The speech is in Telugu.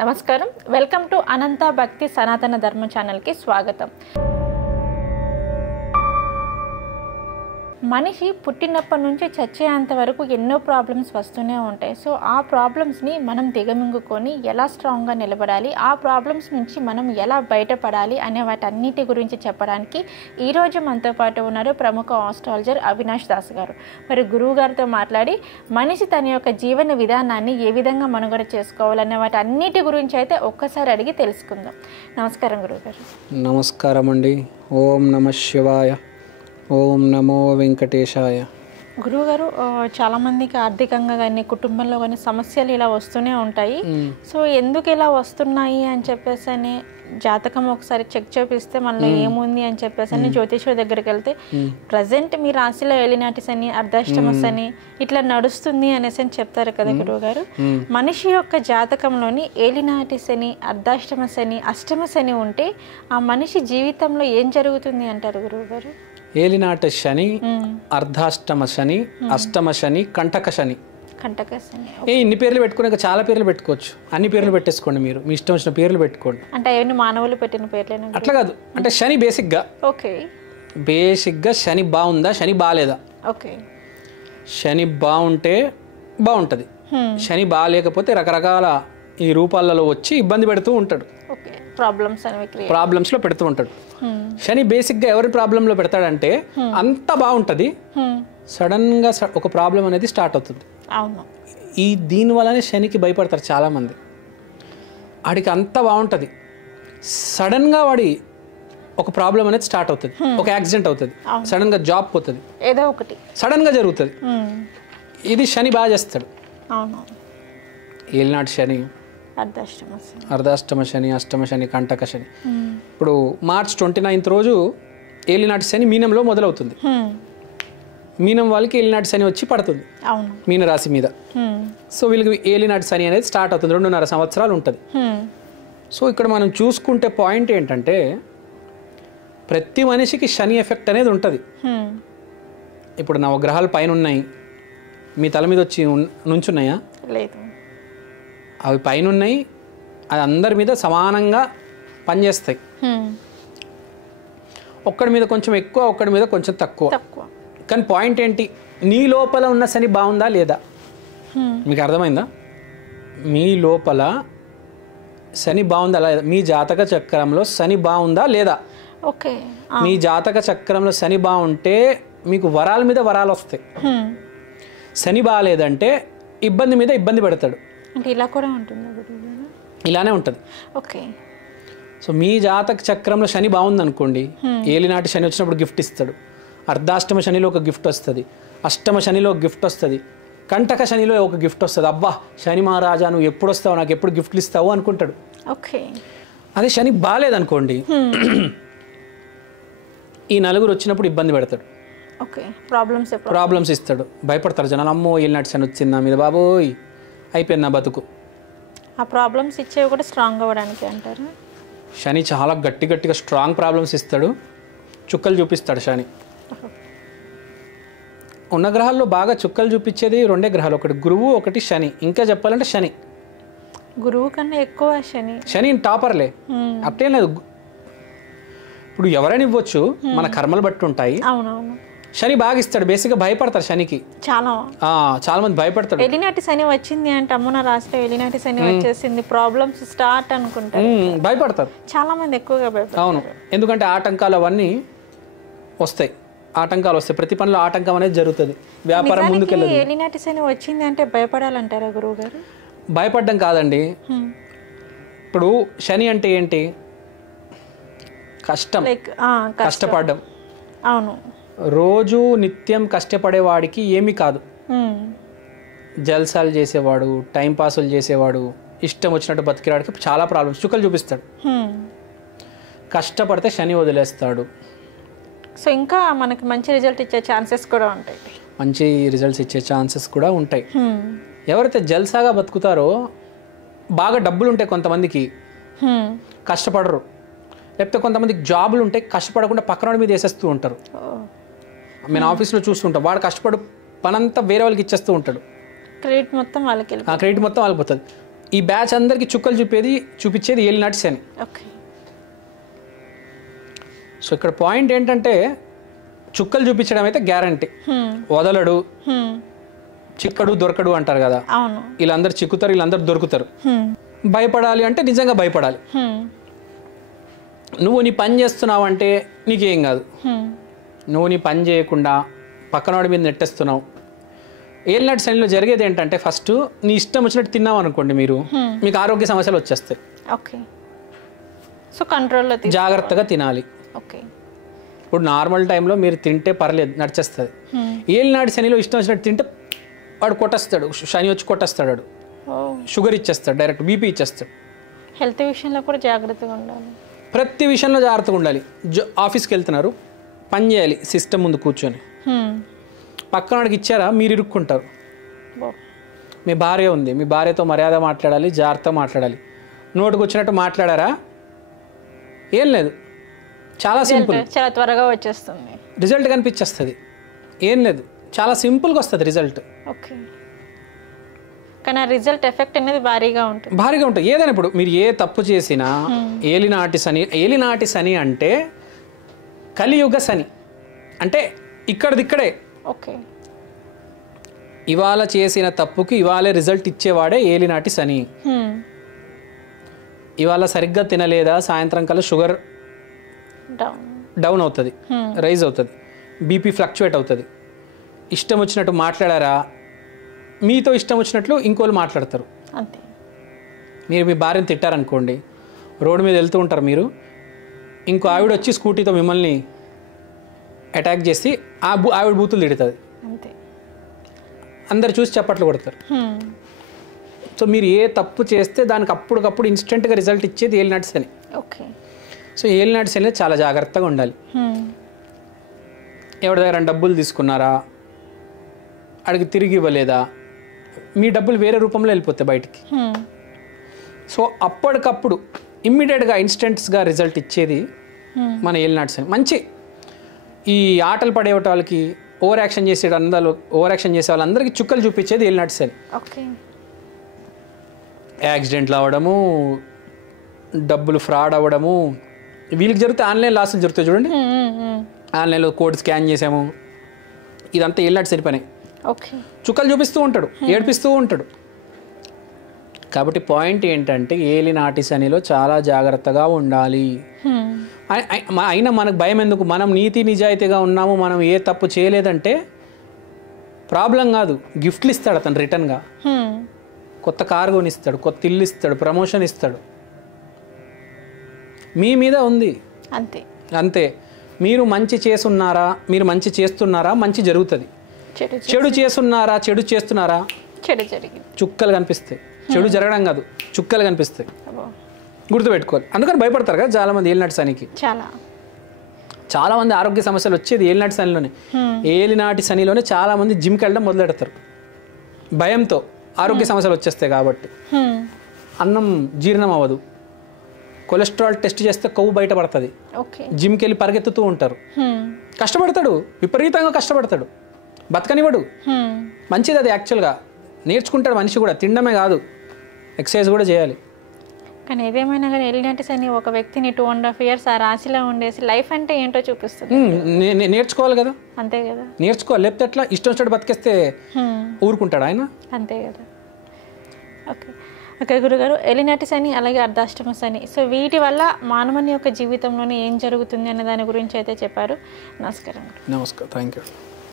నమస్కారం వెల్కమ్ టు అనంత భక్తి సనాతన ధర్మ ఛానల్ కి స్వాగతం. మనిషి పుట్టినప్పటి నుంచి చచ్చేంత వరకు ఎన్నో ప్రాబ్లమ్స్ వస్తూనే ఉంటాయి. సో ఆ ప్రాబ్లమ్స్ని మనం దిగమింగుకొని ఎలా స్ట్రాంగ్గా నిలబడాలి, ఆ ప్రాబ్లమ్స్ నుంచి మనం ఎలా బయటపడాలి అనే వాటన్నిటి గురించి చెప్పడానికి ఈరోజు మనతో పాటు ఉన్నారు ప్రముఖ ఆస్ట్రాలజర్ అవినాష్ దాస్ గారు. మరి గురువు గారితో మాట్లాడి మనిషి తన యొక్క జీవన విధానాన్ని ఏ విధంగా మనుగడ చేసుకోవాలనే వాటన్నిటి గురించి అయితే ఒక్కసారి అడిగి తెలుసుకుందాం. నమస్కారం గురువుగారు. నమస్కారం అండి. ఓం నమ శివాయ. ఓం నమో వెంకటేశాయ. గురువుగారు, చాలామందికి ఆర్థికంగా కానీ కుటుంబంలో కానీ సమస్యలు ఇలా వస్తూనే ఉంటాయి. సో ఎందుకు ఇలా వస్తున్నాయి అని చెప్పేసి అని జాతకం ఒకసారి చెక్ చేపిస్తే మనలో ఏముంది అని చెప్పేసి అని జ్యోతిష్యుడి దగ్గరికి వెళ్తే ప్రజెంట్ మీ రాశిలో ఏలినాటిస్ అని అర్ధాష్టమస్ అని ఇట్లా నడుస్తుంది అనేసి అని చెప్తారు కదా గురువుగారు. మనిషి యొక్క జాతకంలోని ఏలినాటిస్ అని అర్ధాష్టమస్ అని అష్టమస్ అని ఉంటే ఆ మనిషి జీవితంలో ఏం జరుగుతుంది అంటారు గురువుగారు? ఏలినాటి శని, అర్ధాష్టమ శని, అష్టమ శని, కంటక శని. ఇన్ని పేర్లు పెట్టుకుని చాలా పేర్లు పెట్టుకోవచ్చు. అన్ని పేర్లు పెట్టేసుకోండి, మీరు మీ ఇష్టం వచ్చిన పేర్లు పెట్టుకోండి. అంటే అవన్నీ మానవులు పెట్టిన పేర్లేనా? అట్లా కాదు. అంటే శని బేసిక్గా శని బాగుందా, శని బాగాలేదా? ఓకే. శని బాగుంటే బాగుంటుంది, శని బాగాలేకపోతే రకరకాల ఈ రూపాలలో వచ్చి ఇబ్బంది పెడుతూ ఉంటాడు, ప్రాబ్లమ్స్లో పెడుతూ ఉంటాడు. శని బేసిక్గా ఎవరి ప్రాబ్లంలో పెడతాడంటే అంత బాగుంటుంది, సడన్గా ఒక ప్రాబ్లం అనేది స్టార్ట్ అవుతుంది. దీని వల్లనే శనికి భయపడతారు చాలామంది. వాడికి అంత బాగుంటుంది, సడన్గా వాడి ఒక ప్రాబ్లం అనేది స్టార్ట్ అవుతుంది, ఒక యాక్సిడెంట్ అవుతుంది, సడన్గా జాబ్ పోతుంది, ఏదో ఒకటి సడన్గా జరుగుతుంది. ఇది శని బాగా చేస్తాడు. ఏలినాటి శని, అర్ధాష్టమ శని, అష్టమ శని, కంటక శని. ఇప్పుడు మార్చ్ 29 రోజు ఏలినాటి శని మీనంలో మొదలవుతుంది. మీనం వాళ్ళకి ఏలినాటి శని వచ్చి పడుతుంది మీన రాశి మీద. సో వీళ్ళకి ఏలినాటి శని అనేది స్టార్ట్ అవుతుంది, 2.5 సంవత్సరాలు ఉంటుంది. సో ఇక్కడ మనం చూసుకుంటే పాయింట్ ఏంటంటే ప్రతి మనిషికి శని ఎఫెక్ట్ అనేది ఉంటుంది. ఇప్పుడు నవగ్రహాలు పైన ఉన్నాయి, మీ తల మీద వచ్చి నుంచున్నాయా? లేదు. అవి పైన ఉన్నాయి, అది అందరి మీద సమానంగా పనిచేస్తాయి. ఒక్కడి మీద కొంచెం ఎక్కువ, ఒక్కడి మీద కొంచెం తక్కువ. కానీ పాయింట్ ఏంటి, నీ లోపల ఉన్న శని బాగుందా లేదా? మీకు అర్థమైందా? మీ లోపల శని బాగుందా లేదా? మీ జాతక చక్రంలో శని బాగుందా లేదా? ఓకే. మీ జాతక చక్రంలో శని బాగుంటే మీకు వరాల మీద వరాలు వస్తాయి. శని బాగాలేదంటే ఇబ్బంది మీద ఇబ్బంది పెడతాడు. అంటే ఇలా కూడా ఉంటుంది? ఇలానే ఉంటుంది. ఓకే. సో మీ జాతక చక్రంలో శని బాగుంది అనుకోండి, ఏలినాటి శని వచ్చినప్పుడు గిఫ్ట్ ఇస్తాడు. అర్ధాష్టమ శనిలో ఒక గిఫ్ట్ వస్తుంది, అష్టమ శనిలో ఒక గిఫ్ట్ వస్తుంది, కంటక శనిలో ఒక గిఫ్ట్ వస్తుంది. అబ్బా శని మహారాజా నువ్వు ఎప్పుడు వస్తావు, నాకు ఎప్పుడు గిఫ్ట్లు ఇస్తావు అనుకుంటాడు. ఓకే. అదే శని బాగాలేదనుకోండి, ఈ నలుగురు వచ్చినప్పుడు ఇబ్బంది పెడతాడు. ఓకే. ప్రాబ్లమ్స్ ఇస్తాడు, భయపడతారు జనాలు. అమ్మో ఏలినాటి శని వచ్చింది నా మీద, బాబోయ్ అయిపోయింది నా బతుకు. ఆ ప్రాబ్లమ్స్ ఇచ్చేవి కూడా స్ట్రాంగ్ అవ్వడానికి అంటారు. శని చాలా గట్టిగా స్ట్రాంగ్ ప్రాబ్లమ్స్ ఇస్తాడు, చుక్కలు చూపిస్తాడు శని. ఉన్న గ్రహాల్లో బాగా చుక్కలు చూపించేది 2 గ్రహాలు, ఒకటి గురువు, ఒకటి శని. ఇంకా చెప్పాలంటే శని గురువు కన్నా ఎక్కువ శని టాపర్లే. అట్లేం లేదు, ఇప్పుడు ఎవరైనా ఇవ్వచ్చు, మన కర్మలు బట్టి ఉంటాయి. అవునవును. శని బాగా ఇస్తాడు, బేసిక్గా భయపడతారు శనికి. చాలా మంది భయపడతారు. ఎలినాటి శని వచ్చింది అంటే అమ్మ నా రాశిలో ఎలినాటి శని వచ్చేసింది, ప్రాబ్లమ్స్ స్టార్ట్ అనుకుంటారు, భయపడతారు చాలా మంది ఎక్కువగా భయపడతారు. అవును, ఎందుకంటే ఆటంకాలు అవన్నీ వస్తాయి, ప్రతి పనిలో ఆటంకం అనేది జరుగుతుంది, వ్యాపారం ముందుకెళ్ళదు. ఎలినాటి శని వచ్చింది అంటే భయపడాలంటారా గురువు గారు? భయపడడం కాదండి. ఇప్పుడు శని అంటే ఏంటి? కష్టం, కష్టపడడం. అవును. రోజు నిత్యం కష్టపడేవాడికి ఏమీ కాదు. జల్సాలు చేసేవాడు, టైంపాసులు చేసేవాడు, ఇష్టం వచ్చినట్టు బతికేవాడికి చాలా ప్రాబ్లమ్స్, చుక్కలు చూపిస్తాడు. కష్టపడితే శని వదిలేస్తాడు. సో ఇంకా మనకి మంచి రిజల్ట్ ఇచ్చే ఛాన్సెస్ కూడా ఉంటాయి. ఎవరైతే జల్సాగా బతుకుతారో, బాగా డబ్బులు ఉంటాయి కొంతమందికి, కష్టపడరు. లేకపోతే కొంతమందికి జాబులు ఉంటాయి, కష్టపడకుండా పక్కన మీద వేసేస్తూ ఉంటారు. నేను ఆఫీస్లో చూస్తుంటా, వాడు కష్టపడు పనంతా వేరే వాళ్ళకి ఇచ్చేస్తూ ఉంటాడు, క్రెడిట్ మొత్తం వాళ్ళకి పోతుంది. ఈ బ్యాచ్ అందరికీ చుక్కలు చూపించేది ఏలినాటి శని. ఓకే. సో ఇక్కడ పాయింట్ ఏంటంటే చుక్కలు చూపించడం అయితే గ్యారంటీ, వదలడు, చిక్కడు దొరకడు అంటారు కదా, వీళ్ళందరూ చిక్కుతారు, వీళ్ళందరూ దొరుకుతారు. భయపడాలి అంటే నిజంగా భయపడాలి. నువ్వు నీ పని చేస్తున్నావు అంటే నీకేం కాదు. నువ్వు నీ పని చేయకుండా పక్కనవాడి మీద నెట్టేస్తున్నావు. ఏలినాటి శనిలో జరిగేది ఏంటంటే ఫస్ట్ నీ ఇష్టం వచ్చినట్టు తిన్నావు అనుకోండి, మీకు ఆరోగ్య సమస్యలు వచ్చేస్తాయి. ఓకే. సో కంట్రోల్లో జాగ్రత్తగా తినాలి. ఓకే. ఇప్పుడు నార్మల్ టైంలో మీరు తింటే పర్లేదు, నడిచేస్తుంది. ఏలినాటి శనిలో ఇష్టం వచ్చినట్టు తింటే వాడు కొట్టేస్తాడు, శని వచ్చి కొట్టేస్తాడు, వాడు షుగర్ ఇచ్చేస్తాడు, డైరెక్ట్ బీపీ ఇచ్చేస్తాడు. హెల్త్ విషయంలో కూడా జాగ్రత్తగా ఉండాలి. ప్రతి విషయంలో జాగ్రత్తగా ఉండాలి. ఆఫీస్కి వెళ్తున్నారు, పని చేయాలి, సిస్టమ్ ముందు కూర్చొని. పక్కన వాడికి ఇచ్చారా, మీరు ఇరుక్కుంటారు. మీ భార్య ఉంది, మీ భార్యతో మర్యాద మాట్లాడాలి, జాగ్రత్తగా మాట్లాడాలి. నోటికి వచ్చినట్టు మాట్లాడారా, ఏం లేదు, చాలా సింపుల్, చాలా త్వరగా వచ్చేస్తుంది, రిజల్ట్ కనిపించేస్తుంది. ఏం లేదు, చాలా సింపుల్గా వస్తుంది రిజల్ట్. ఓకే. కానీ ఆ రిజల్ట్ ఎఫెక్ట్ అనేది భారీగా ఉంటుంది. ఏదైనా ఇప్పుడు మీరు ఏ తప్పు చేసినా ఏలినాటి శని అంటే కలియుగ శని అంటే ఇక్కడే. ఓకే. ఇవాళ చేసిన తప్పుకి ఇవాళే రిజల్ట్ ఇచ్చేవాడే ఏలినాటి శని. ఇవాళ సరిగ్గా తినలేదా, సాయంత్రం కల్లా షుగర్ డౌన్ అవుతుంది, రైజ్ అవుతుంది, బీపీ ఫ్లక్చువేట్ అవుతుంది. ఇష్టం వచ్చినట్టు మాట్లాడారా, మీతో ఇష్టం వచ్చినట్లు ఇంకోళ్ళు మాట్లాడతారు. అంతే. మీరు మీ భార్యను తిట్టారనుకోండి, రోడ్డు మీద వెళ్తూ ఉంటారు మీరు, ఇంకో ఆవిడ వచ్చి స్కూటీతో మిమ్మల్ని అటాక్ చేసి ఆవిడ బూతులు తిడుతుంది, అందరు చూసి చప్పట్లు కొడతారు. సో మీరు ఏ తప్పు చేస్తే దానికి అప్పటికప్పుడు ఇన్స్టెంట్గా రిజల్ట్ ఇచ్చేది ఏలినాటి శని. ఓకే. సో ఏలినాటి శనిలో చాలా జాగ్రత్తగా ఉండాలి. ఎవరి దగ్గర డబ్బులు తీసుకున్నారా, అడిగి తిరిగి ఇవ్వలేదా, మీ డబ్బులు వేరే రూపంలో వెళ్ళిపోతాయి బయటికి. సో అప్పటికప్పుడు ఇమ్మీడియట్గా ఇన్స్టెంట్స్గా రిజల్ట్ ఇచ్చేది మన ఏలినాటి శని. మంచి ఈ ఆటలు పడే వాళ్ళకి, ఓవర్ యాక్షన్ చేసే వాళ్ళందరికీ చుక్కలు చూపించేది ఏలినాటి శని. ఓకే. యాక్సిడెంట్లు అవ్వడము, డబ్బులు ఫ్రాడ్ అవ్వడము, వీళ్ళకి జరిగితే ఆన్లైన్ లాసులు జరుగుతాయి చూడండి. ఆన్లైన్లో కోడ్ స్కాన్ చేసాము, ఇదంతా ఏలినాటి శని పని. ఓకే. చుక్కలు చూపిస్తూ ఉంటాడు, ఏడిపిస్తూ ఉంటాడు. కాబట్టి పాయింట్ ఏంటంటే ఏలినాటి శనిలో చాలా జాగ్రత్తగా ఉండాలి. అయినా మనకు భయం ఎందుకు, మనం నీతి నిజాయితీగా ఉన్నాము, మనం ఏ తప్పు చేయలేదంటే ప్రాబ్లం కాదు. గిఫ్ట్లు ఇస్తాడు అతను రిటర్న్గా, కొత్త కారు కొనిస్తాడు, కొత్త ఇల్లు ఇస్తాడు, ప్రమోషన్ ఇస్తాడు. మీ మీద ఉంది అంతే. మీరు మంచి చేస్తున్నారా, మంచి జరుగుతుంది. చెడు చేస్తున్నారా, చుక్కలు కనిపిస్తాయి. చెడు జరగడం కాదు, చుక్కలు కనిపిస్తాయి. గుర్తుపెట్టుకోవాలి. అందుకని భయపడతారు కదా చాలా మంది ఏలినాటి శనికి. చాలా మంది ఆరోగ్య సమస్యలు వచ్చేది ఏలినాటి శనిలోనే. ఏలినాటి శనిలోనే చాలా మంది జిమ్కి వెళ్ళడం మొదలెడతారు భయంతో, ఆరోగ్య సమస్యలు వచ్చేస్తాయి కాబట్టి. అన్నం జీర్ణం అవ్వదు, కొలెస్ట్రాల్ టెస్ట్ చేస్తే కొవ్వు బయటపడుతుంది, జిమ్కి వెళ్ళి పరిగెత్తుతూ ఉంటారు. కష్టపడతాడు, విపరీతంగా కష్టపడతాడు, బతకనివ్వడు. మంచిది అది, యాక్చువల్గా నేర్చుకుంటాడు మనిషి కూడా, తినడమే కాదు ఎక్సర్సైజ్ కూడా చేయాలి. కానీ ఏదేమైనా కానీ ఏలినాటి శని ఒక వ్యక్తిని 2.5 years ఆ రాశిలో ఉండేసి లైఫ్ అంటే ఏంటో చూపిస్తుంది. నేర్చుకోవాలి కదా, అంతే కదా, నేర్చుకోవాలి. లేకపోతే ఎట్లా ఇష్టం వచ్చినట్టు బతికేస్తే ఊరుకుంటాడు ఆయన, అంతే కదా. ఓకే గురుగారు, ఏలినాటి శని అలాగే అర్ధాష్టమ శని, సో వీటి వల్ల మానవుని యొక్క జీవితంలోనే ఏం జరుగుతుంది అనే దాని గురించి అయితే చెప్పారు. నమస్కారం. Thank you.